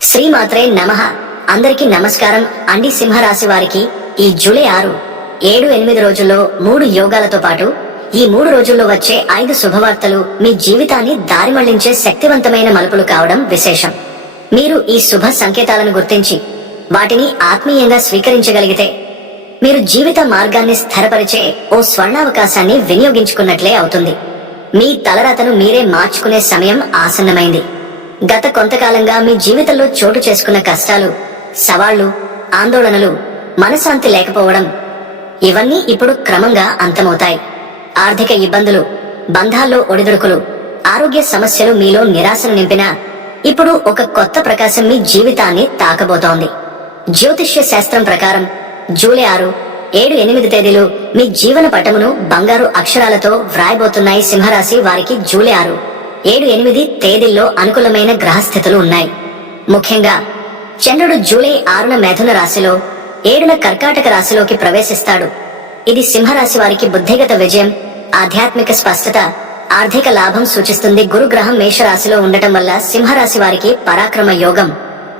శ్రీమాత్రే నమః. అందరికీ నమస్కారం అండి. సింహరాశి వారికి ఈ జూలై 6, 7, 8 రోజుల్లో 3 యోగాలతో పాటు ఈ 3 రోజుల్లో వచ్చే 5 శుభవార్తలు మీ జీవితాన్ని దారి మళ్లించే శక్తివంతమైన మలుపులు కావడం విశేషం. మీరు ఈ శుభ సంకేతాలను గుర్తించి వాటిని ఆత్మీయంగా స్వీకరించగలిగితే మీరు జీవిత మార్గాన్ని స్థిరపరిచే ఓ స్వర్ణావకాశాన్ని వినియోగించుకున్నట్లే అవుతుంది. మీ తలరాతను మీరే మార్చుకునే సమయం ఆసన్నమైంది. గత కొంతకాలంగా మీ జీవితంలో చోటు చేసుకున్న కష్టాలు, సవాళ్లు, ఆందోళనలు, మనశ్శాంతి లేకపోవడం ఇవన్నీ ఇప్పుడు క్రమంగా అంతమవుతాయి. ఆర్థిక ఇబ్బందులు, బంధాల్లో ఒడిదుడుకులు, ఆరోగ్య సమస్యలు మీలో నిరాశను నింపినా ఇప్పుడు ఒక కొత్త ప్రకాశం మీ జీవితాన్ని తాకబోతోంది. జ్యోతిష్య శాస్త్రం ప్రకారం జూలై 6, 7, 8 తేదీలు మీ జీవన పటమును బంగారు అక్షరాలతో వ్రాయబోతున్నాయి. సింహరాశి వారికి జూలై 6, 7, 8 తేదీల్లో అనుకూలమైన గ్రహస్థితులు ఉన్నాయి. ముఖ్యంగా చంద్రుడు జూలై 6న మిథున రాశిలో, 7న కర్కాటక రాశిలోకి ప్రవేశిస్తాడు. ఇది సింహరాశి వారికి బుద్ధిగత విజయం, ఆధ్యాత్మిక స్పష్టత, ఆర్థిక లాభం సూచిస్తుంది. గురుగ్రహం మేషరాశిలో ఉండటం వల్ల సింహరాశి వారికి పరాక్రమ యోగం,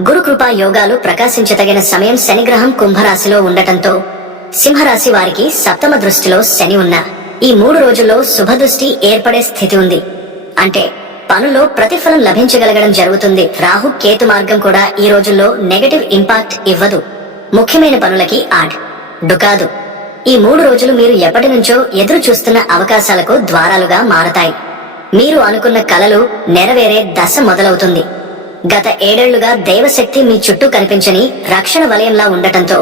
గురుకృపా యోగాలు ప్రకాశించదగిన సమయం. శనిగ్రహం కుంభరాశిలో ఉండటంతో సింహరాశి వారికి సప్తమ దృష్టిలో శని ఉన్న ఈ 3 రోజుల్లో శుభదృష్టి ఏర్పడే స్థితి ఉంది. అంటే పనుల్లో ప్రతిఫలం లభించగలగడం జరుగుతుంది. రాహు కేతు మార్గం కూడా ఈ రోజుల్లో నెగటివ్ ఇంపాక్ట్ ఇవ్వదు. ముఖ్యమైన పనులకి డుకాదు. ఈ 3 రోజులు మీరు ఎప్పటి నుంచో ఎదురు చూస్తున్న అవకాశాలకు ద్వారాలుగా మారతాయి. మీరు అనుకున్న కలలు నెరవేరే దశ మొదలవుతుంది. గత 7 ఏళ్లుగా దైవశక్తి మీ చుట్టూ కనిపించని రక్షణ వలయంలా ఉండటంతో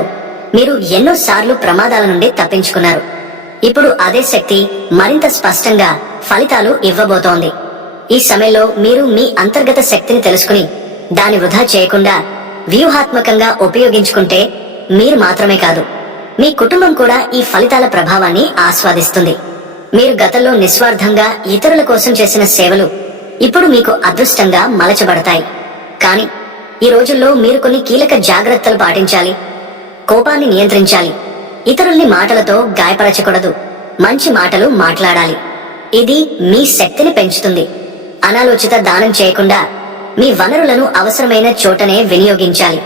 మీరు ఎన్నోసార్లు ప్రమాదాల నుండి తప్పించుకున్నారు. ఇప్పుడు అదే శక్తి మరింత స్పష్టంగా ఫలితాలు ఇవ్వబోతోంది. ఈ సమయంలో మీరు మీ అంతర్గత శక్తిని తెలుసుకుని దాని వృధా చేయకుండా వ్యూహాత్మకంగా ఉపయోగించుకుంటే మీరు మాత్రమే కాదు, మీ కుటుంబం కూడా ఈ ఫలితాల ప్రభావాన్ని ఆస్వాదిస్తుంది. మీరు గతంలో నిస్వార్థంగా ఇతరుల కోసం చేసిన సేవలు ఇప్పుడు మీకు అదృష్టంగా మలచబడతాయి. కానీ ఈ రోజుల్లో మీరు కొన్ని కీలక జాగ్రత్తలు పాటించాలి. కోపాన్ని నియంత్రించాలి. ఇతరుల్ని మాటలతో గాయపరచకూడదు. మంచి మాటలు మాట్లాడాలి. ఇది మీ శక్తిని పెంచుతుంది. అనాలోచిత దానం చేయకుండా మీ వనరులను అవసరమైన చోటనే వినియోగించాలి.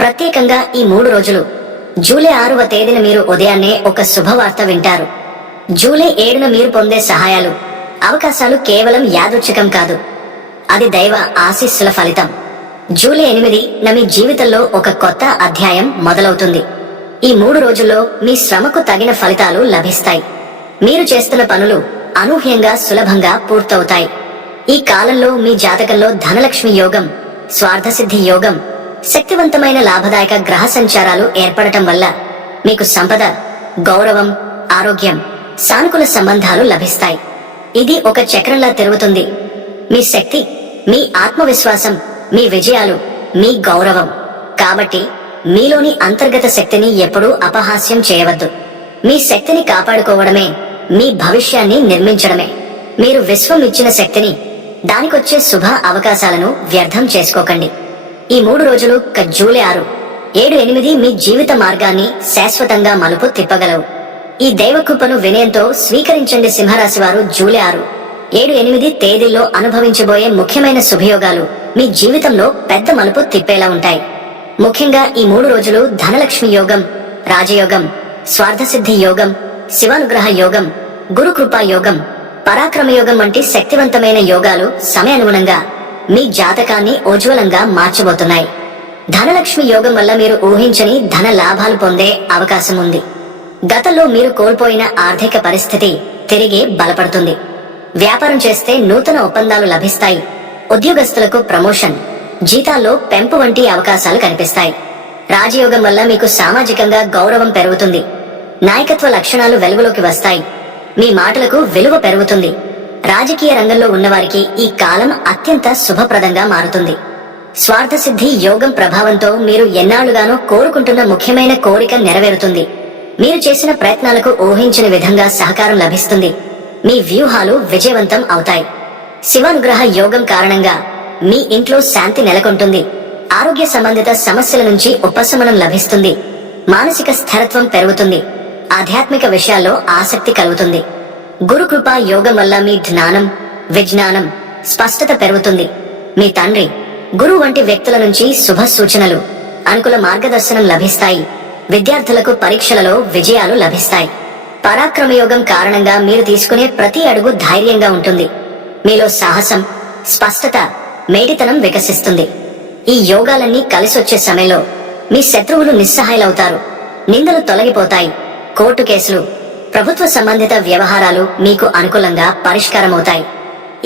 ప్రత్యేకంగా ఈ 3 రోజులు జూలై 6వ తేదీన మీరు ఉదయాన్నే ఒక శుభవార్త వింటారు. జూలై 7న మీరు పొందే సహాయాలు, అవకాశాలు కేవలం యాదృచ్ఛికం కాదు, అది దైవ ఆశీస్సుల ఫలితం. జూలై 8న మీ జీవితంలో ఒక కొత్త అధ్యాయం మొదలవుతుంది. ఈ 3 రోజుల్లో మీ శ్రమకు తగిన ఫలితాలు లభిస్తాయి. మీరు చేస్తున్న పనులు అనూహ్యంగా సులభంగా పూర్తవుతాయి. ఈ కాలంలో మీ జాతకంలో ధనలక్ష్మి యోగం, స్వార్థసిద్ధి యోగం, శక్తివంతమైన లాభదాయక గ్రహ సంచారాలు ఏర్పడటం వల్ల మీకు సంపద, గౌరవం, ఆరోగ్యం, సానుకూల సంబంధాలు లభిస్తాయి. ఇది ఒక చక్రంలా తిరుగుతుంది. మీ శక్తి, మీ ఆత్మవిశ్వాసం, మీ విజయాలు, మీ గౌరవం. కాబట్టి మీలోని అంతర్గత శక్తిని ఎప్పుడూ అపహాస్యం చేయవద్దు. మీ శక్తిని కాపాడుకోవడమే మీ భవిష్యాన్ని నిర్మించడమే. మీరు విశ్వం ఇచ్చిన శక్తిని, దానికొచ్చే శుభ అవకాశాలను వ్యర్థం చేసుకోకండి. ఈ 3 రోజులు జూలై 6, 7, 8 మీ జీవిత మార్గాన్ని శాశ్వతంగా మలుపు తిప్పగలవు. ఈ దైవకృపను వినయంతో స్వీకరించండి. సింహరాశి వారు జూలై 6, 7, 8 తేదీల్లో అనుభవించబోయే ముఖ్యమైన శుభయోగాలు మీ జీవితంలో పెద్ద మలుపు తిప్పేలా ఉంటాయి. ముఖ్యంగా ఈ 3 రోజులు ధనలక్ష్మి యోగం, రాజయోగం, స్వార్థసిద్ధి యోగం, శివానుగ్రహ యోగం, గురుకృపా యోగం, పరాక్రమ యోగం వంటి శక్తివంతమైన యోగాలు సమయానుగుణంగా మీ జాతకాన్ని ఉజ్వలంగా మార్చబోతున్నాయి. ధనలక్ష్మి యోగం వల్ల మీరు ఊహించని ధన లాభాలు పొందే అవకాశం ఉంది. గతంలో మీరు కోల్పోయిన ఆర్థిక పరిస్థితి తిరిగి బలపడుతుంది. వ్యాపారం చేస్తే నూతన ఒప్పందాలు లభిస్తాయి. ఉద్యోగస్తులకు ప్రమోషన్, జీతాల్లో పెంపు వంటి అవకాశాలు కనిపిస్తాయి. రాజయోగం వల్ల మీకు సామాజికంగా గౌరవం పెరుగుతుంది. నాయకత్వ లక్షణాలు వెలుగులోకి వస్తాయి. మీ మాటలకు విలువ పెరుగుతుంది. రాజకీయ రంగంలో ఉన్నవారికి ఈ కాలం అత్యంత శుభప్రదంగా మారుతుంది. స్వార్థసిద్ధి యోగం ప్రభావంతో మీరు ఎన్నాళ్లుగానో కోరుకుంటున్న ముఖ్యమైన కోరిక నెరవేరుతుంది. మీరు చేసిన ప్రయత్నాలకు ఊహించిన విధంగా సహకారం లభిస్తుంది. మీ వ్యూహాలు విజయవంతం అవుతాయి. శివానుగ్రహ యోగం కారణంగా మీ ఇంట్లో శాంతి నెలకొంటుంది. ఆరోగ్య సంబంధిత సమస్యల నుంచి ఉపశమనం లభిస్తుంది. మానసిక స్థిరత్వం పెరుగుతుంది. ఆధ్యాత్మిక విషయాల్లో ఆసక్తి కలుగుతుంది. గురుకృపా యోగం వల్ల మీ జ్ఞానం, విజ్ఞానం, స్పష్టత పెరుగుతుంది. మీ తండ్రి, గురువు వంటి వ్యక్తుల నుంచి శుభ సూచనలు, అనుకూల మార్గదర్శనం లభిస్తాయి. విద్యార్థులకు పరీక్షలలో విజయాలు లభిస్తాయి. పరాక్రమయోగం కారణంగా మీరు తీసుకునే ప్రతి అడుగు ధైర్యంగా ఉంటుంది. మీలో సాహసం, స్పష్టత, మేటితనం వికసిస్తుంది. ఈ యోగాలన్నీ కలిసొచ్చే సమయంలో మీ శత్రువులు నిస్సహాయులవుతారు. నిందలు తొలగిపోతాయి. కోర్టు కేసులు, ప్రభుత్వ సంబంధిత వ్యవహారాలు మీకు అనుకూలంగా పరిష్కారమవుతాయి.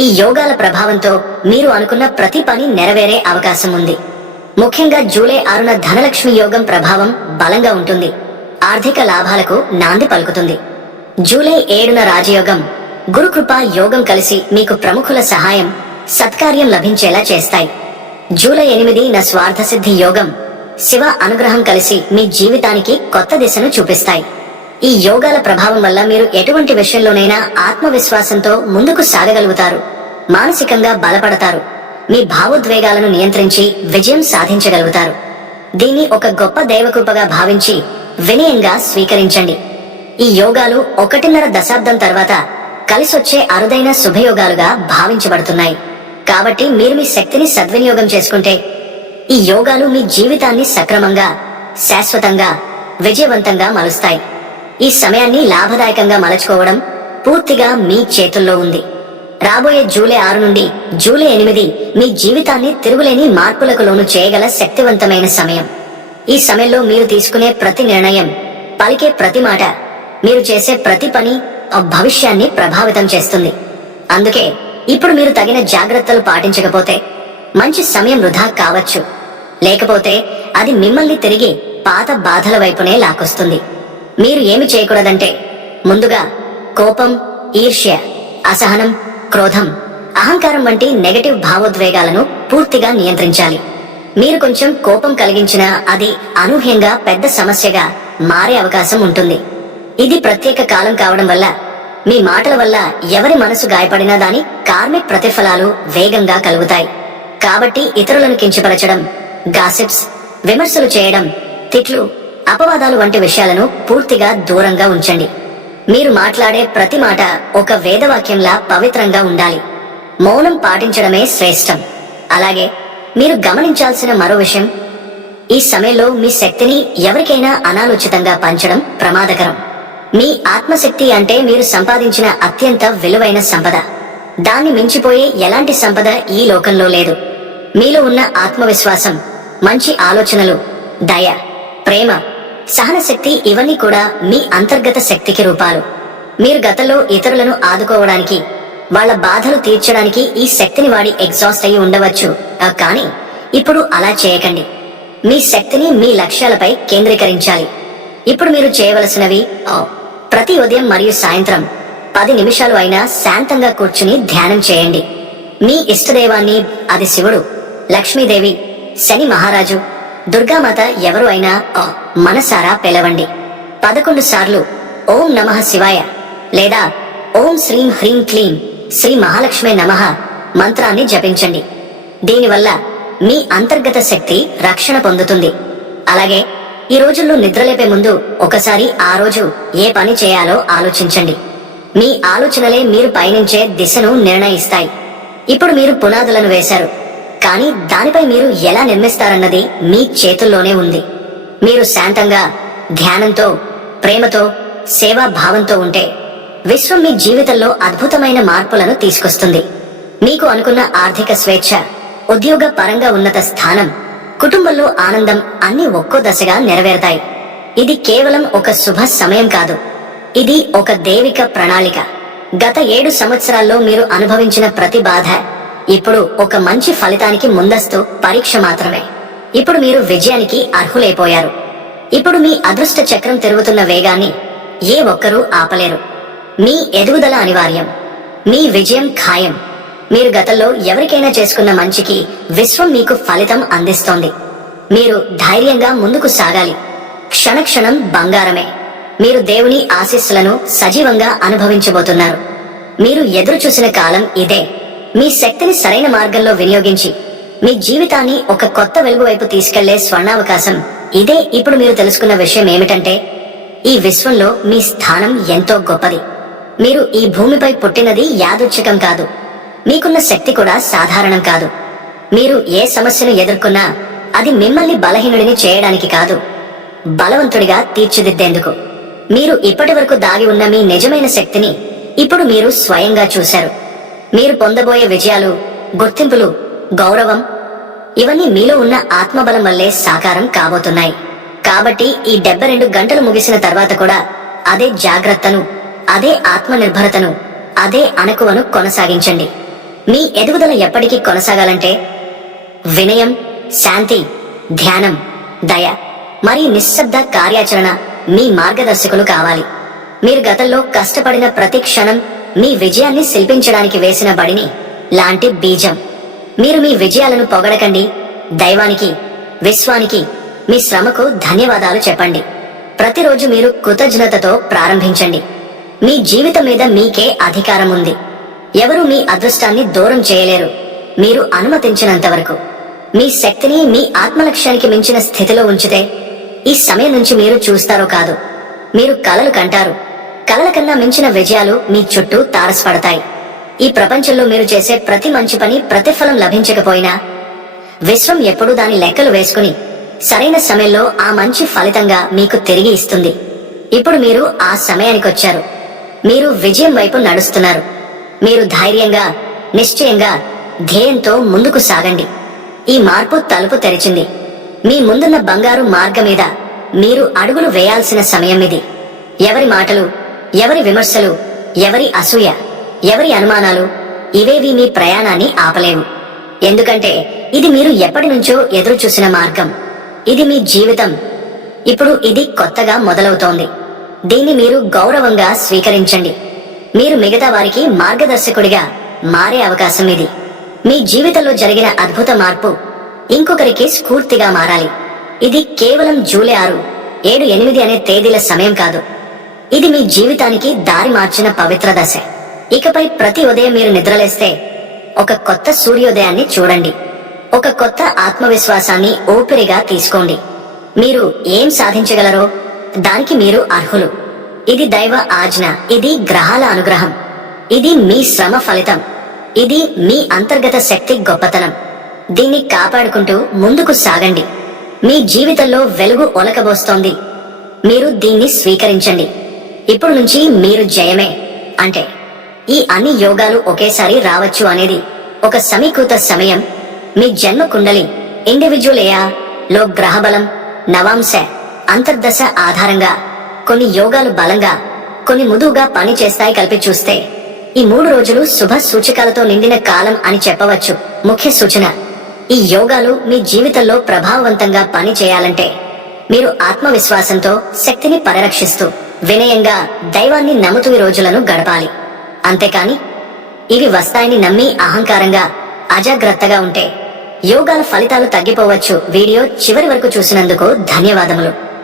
ఈ యోగాల ప్రభావంతో మీరు అనుకున్న ప్రతి పని నెరవేరే అవకాశం ఉంది. ముఖ్యంగా జూలై 6న ధనలక్ష్మి యోగం ప్రభావం బలంగా ఉంటుంది. ఆర్థిక లాభాలకు నాంది పలుకుతుంది. జూలై 7న రాజయోగం, గురుకృప యోగం కలిసి మీకు ప్రముఖుల సహాయం, సత్కార్యం లభించేలా చేస్తాయి. జూలై 8న స్వార్థసిద్ధి యోగం, శివ అనుగ్రహం కలిసి మీ జీవితానికి కొత్త దిశను చూపిస్తాయి. ఈ యోగాల ప్రభావం వల్ల మీరు ఎటువంటి విషయంలోనైనా ఆత్మవిశ్వాసంతో ముందుకు సాగగలుగుతారు. మానసికంగా బలపడతారు. మీ భావోద్వేగాలను నియంత్రించి విజయం సాధించగలుగుతారు. దీన్ని ఒక గొప్ప దైవకృపగా భావించి వినయంగా స్వీకరించండి. ఈ యోగాలు 1.5 దశాబ్దం తర్వాత కలిసొచ్చే అరుదైన శుభయోగాలుగా భావించబడుతున్నాయి. కాబట్టి మీరు మీ శక్తిని సద్వినియోగం చేసుకుంటే ఈ యోగాలు మీ జీవితాన్ని సక్రమంగా, శాశ్వతంగా, విజయవంతంగా మలుస్తాయి. ఈ సమయాన్ని లాభదాయకంగా మలచుకోవడం పూర్తిగా మీ చేతుల్లో ఉంది. రాబోయే జూలై 6 నుండి జూలై 8 మీ జీవితాన్ని తిరుగులేని మార్పులకు లోను చేయగల శక్తివంతమైన సమయం. ఈ సమయంలో మీరు తీసుకునే ప్రతి నిర్ణయం, పలికే ప్రతి మాట, మీరు చేసే ప్రతి పని భవిష్యాన్ని ప్రభావితం చేస్తుంది. అందుకే ఇప్పుడు మీరు తగిన జాగ్రత్తలు పాటించకపోతే మంచి సమయం వృధా కావచ్చు. లేకపోతే అది మిమ్మల్ని తిరిగి పాత బాధల వైపునే లాకొస్తుంది. మీరు ఏమి చేయకూడదంటే, ముందుగా కోపం, ఈర్ష్య, అసహనం, క్రోధం, అహంకారం వంటి నెగటివ్ భావోద్వేగాలను పూర్తిగా నియంత్రించాలి. మీరు కొంచెం కోపం కలిగించినా అది అనూహ్యంగా పెద్ద సమస్యగా మారే అవకాశం ఉంటుంది. ఇది ప్రత్యేక కాలం కావడం వల్ల మీ మాటల వల్ల ఎవరి మనసు గాయపడినా దాని కార్మిక్ ప్రతిఫలాలు వేగంగా కలుగుతాయి. కాబట్టి ఇతరులను కించపరచడం, గాసిప్స్, విమర్శలు చేయడం, తిట్లు, అపవాదాలు వంటి విషయాలను పూర్తిగా దూరంగా ఉంచండి. మీరు మాట్లాడే ప్రతి మాట ఒక వేదవాక్యంలా పవిత్రంగా ఉండాలి. మౌనం పాటించడమే శ్రేష్టం. అలాగే మీరు గమనించాల్సిన మరో విషయం, ఈ సమయంలో మీ శక్తిని ఎవరికైనా అనాలోచితంగా పంచడం ప్రమాదకరం. మీ ఆత్మశక్తి అంటే మీరు సంపాదించిన అత్యంత విలువైన సంపద. దాన్ని మించిపోయే ఎలాంటి సంపద ఈ లోకంలో లేదు. మీలో ఉన్న ఆత్మవిశ్వాసం, మంచి ఆలోచనలు, దయ, ప్రేమ, సహనశక్తి ఇవన్నీ కూడా మీ అంతర్గత శక్తికి రూపాలు. మీరు గతంలో ఇతరులను ఆదుకోవడానికి, వాళ్ళ బాధలు తీర్చడానికి ఈ శక్తిని వాడి ఎగ్జాస్ట్ అయి ఉండవచ్చు. కానీ ఇప్పుడు అలా చేయకండి. మీ శక్తిని మీ లక్ష్యాలపై కేంద్రీకరించాలి. ఇప్పుడు మీరు చేయవలసినవి, ప్రతి ఉదయం మరియు సాయంత్రం 10 నిమిషాలు అయినా శాంతంగా కూర్చుని ధ్యానం చేయండి. మీ ఇష్టదైవాన్ని, అది శివుడు, లక్ష్మీదేవి, శని మహారాజు, దుర్గామాత ఎవరు అయినా మనసారా పిలవండి. 11 సార్లు ఓం నమః శివాయ లేదా ఓం శ్రీం హ్రీం క్లీం శ్రీ మహాలక్ష్మి నమః మంత్రాన్ని జపించండి. దీనివల్ల మీ అంతర్గత శక్తి రక్షణ పొందుతుంది. అలాగే ఈ రోజుల్లో నిద్రలేపే ముందు ఒకసారి ఆ రోజు ఏ పని చేయాలో ఆలోచించండి. మీ ఆలోచనలే మీరు పయనించే దిశను నిర్ణయిస్తాయి. ఇప్పుడు మీరు పునాదులను వేశారు, కానీ దానిపై మీరు ఎలా నిర్మిస్తారన్నది మీ చేతుల్లోనే ఉంది. మీరు శాంతంగా, ధ్యానంతో, ప్రేమతో, సేవా భావంతో ఉంటే విశ్వం మీ జీవితంలో అద్భుతమైన మార్పులను తీసుకొస్తుంది. మీకు అనుకున్న ఆర్థిక స్వేచ్ఛ, ఉద్యోగ పరంగా ఉన్నత స్థానం, కుటుంబంలో ఆనందం అన్ని ఒక్కో దశగా నెరవేరుతాయి. ఇది కేవలం ఒక శుభ సమయం కాదు, ఇది ఒక దైవిక ప్రణాళిక. గత 7 సంవత్సరాల్లో మీరు అనుభవించిన ప్రతి బాధ ఇప్పుడు ఒక మంచి ఫలితానికి ముందస్తు పరీక్ష మాత్రమే. ఇప్పుడు మీరు విజయానికి అర్హులైపోయారు. ఇప్పుడు మీ అదృష్ట చక్రం తిరుగుతున్న వేగాన్ని ఏ ఒక్కరూ ఆపలేరు. మీ ఎదుగుదల అనివార్యం. మీ విజయం ఖాయం. మీరు గతంలో ఎవరికైనా చేసుకున్న మంచికి విశ్వం మీకు ఫలితం అందిస్తోంది. మీరు ధైర్యంగా ముందుకు సాగాలి. క్షణక్షణం బంగారమే. మీరు దేవుని ఆశీస్సులను సజీవంగా అనుభవించబోతున్నారు. మీరు ఎదురు చూసిన కాలం ఇదే. మీ శక్తిని సరైన మార్గంలో వినియోగించి మీ జీవితాన్ని ఒక కొత్త వెలుగు వైపు తీసుకెళ్లే స్వర్ణావకాశం ఇదే. ఇప్పుడు మీరు తెలుసుకున్న విషయం ఏమిటంటే, ఈ విశ్వంలో మీ స్థానం ఎంతో గొప్పది. మీరు ఈ భూమిపై పుట్టినది యాదృచ్ఛికం కాదు. మీకున్న శక్తి కూడా సాధారణం కాదు. మీరు ఏ సమస్యను ఎదుర్కొన్నా అది మిమ్మల్ని బలహీనుడిని చేయడానికి కాదు, బలవంతుడిగా తీర్చిదిద్దేందుకు. మీరు ఇప్పటివరకు దాగి ఉన్న మీ నిజమైన శక్తిని ఇప్పుడు మీరు స్వయంగా చూశారు. మీరు పొందబోయే విజయాలు, గుర్తింపులు, గౌరవం ఇవన్నీ మీలో ఉన్న ఆత్మబలం వల్లే సాకారం కాబోతున్నాయి. కాబట్టి ఈ 72 గంటలు ముగిసిన తర్వాత కూడా అదే జాగ్రత్తను, అదే ఆత్మనిర్భరతను, అదే అణకువను కొనసాగించండి. మీ ఎదుగుదల ఎప్పటికీ కొనసాగాలంటే వినయం, శాంతి, ధ్యానం, దయ మరియు నిశ్శబ్ద కార్యాచరణ మీ మార్గదర్శకులు కావాలి. మీరు గతంలో కష్టపడిన ప్రతి క్షణం మీ విజయాన్ని శిల్పించడానికి వేసిన బడిని లాంటి బీజం. మీరు మీ విజయాలను పొగడకండి, దైవానికి, విశ్వానికి మీ శ్రమకు ధన్యవాదాలు చెప్పండి. ప్రతిరోజు మీరు కృతజ్ఞతతో ప్రారంభించండి. మీ జీవితం మీద మీకే అధికారం ఉంది. ఎవరు మీ అదృష్టాన్ని దూరం చేయలేరు, మీరు అనుమతించినంత వరకు. మీ శక్తిని మీ ఆత్మలక్ష్యానికి మించిన స్థితిలో ఉంచితే ఈ సమయం నుంచి మీరు చూస్తారో కాదు, మీరు కలలు కంటారు. కలల కన్నా మించిన విజయాలు మీ చుట్టూ తారసపడతాయి. ఈ ప్రపంచంలో మీరు చేసే ప్రతి మంచి పని ప్రతిఫలం లభించకపోయినా విశ్వం ఎప్పుడూ దాని లెక్కలు వేసుకుని సరైన సమయంలో ఆ మంచి ఫలితంగా మీకు తిరిగి ఇస్తుంది. ఇప్పుడు మీరు ఆ సమయానికొచ్చారు. మీరు విజయం వైపు నడుస్తున్నారు. మీరు ధైర్యంగా, నిశ్చయంగా, ధ్యేయంతో ముందుకు సాగండి. ఈ మార్పు తలుపు తెరిచింది. మీ ముందున్న బంగారు మార్గం మీద మీరు అడుగులు వేయాల్సిన సమయం ఇది. ఎవరి మాటలు, ఎవరి విమర్శలు, ఎవరి అసూయ, ఎవరి అనుమానాలు ఇవేవి మీ ప్రయాణాన్ని ఆపలేవు. ఎందుకంటే ఇది మీరు ఎప్పటి నుంచో ఎదురు చూసిన మార్గం. ఇది మీ జీవితం. ఇప్పుడు ఇది కొత్తగా మొదలవుతోంది. దీన్ని మీరు గౌరవంగా స్వీకరించండి. మీరు మిగతా వారికి మార్గదర్శకుడిగా మారే అవకాశం ఇది. మీ జీవితంలో జరిగిన అద్భుత మార్పు ఇంకొకరికి స్ఫూర్తిగా మారాలి. ఇది కేవలం జూలై 6, 7, 8 అనే తేదీల సమయం కాదు. ఇది మీ జీవితానికి దారి మార్చిన పవిత్ర దశ. ఇకపై ప్రతి ఉదయం మీరు నిద్రలేస్తే ఒక కొత్త సూర్యోదయాన్ని చూడండి. ఒక కొత్త ఆత్మవిశ్వాసాన్ని ఊపిరిగా తీసుకోండి. మీరు ఏం సాధించగలరో దానికి మీరు అర్హులు. ఇది దైవ ఆజ్ఞ, ఇది గ్రహాల అనుగ్రహం, ఇది మీ శ్రమ ఫలితం, ఇది మీ అంతర్గత శక్తి గొప్పతనం. దీన్ని కాపాడుకుంటూ ముందుకు సాగండి. మీ జీవితంలో వెలుగు ఒలకబోస్తోంది. మీరు దీన్ని స్వీకరించండి. ఇప్పుడు నుంచి మీరు జయమే. అంటే ఈ అన్ని యోగాలు ఒకేసారి రావచ్చు అనేది ఒక సమీకృత సమయం. మీ జన్మ కుండలి, ఇండివిజువల్ ఏయా లో గ్రహబలం, నవాంశ, అంతర్దశ ఆధారంగా కొన్ని యోగాలు బలంగా, కొన్ని మృదువుగా పని చేస్తాయి. కలిపి చూస్తే ఈ 3 రోజులు శుభ సూచకాలతో నిండిన కాలం అని చెప్పవచ్చు. ముఖ్య సూచన: ఈ యోగాలు మీ జీవితంలో ప్రభావవంతంగా పని చేయాలంటే మీరు ఆత్మవిశ్వాసంతో, శక్తిని పరిరక్షిస్తూ, వినయంగా, దైవాన్ని నమ్ముతూ ఈ రోజులను గడపాలి. అంతేకాని ఇవి వస్తాయని నమ్మి అహంకారంగా, అజాగ్రత్తగా ఉంటే యోగాల ఫలితాలు తగ్గిపోవచ్చు. వీడియో చివరి వరకు చూసినందుకు ధన్యవాదములు.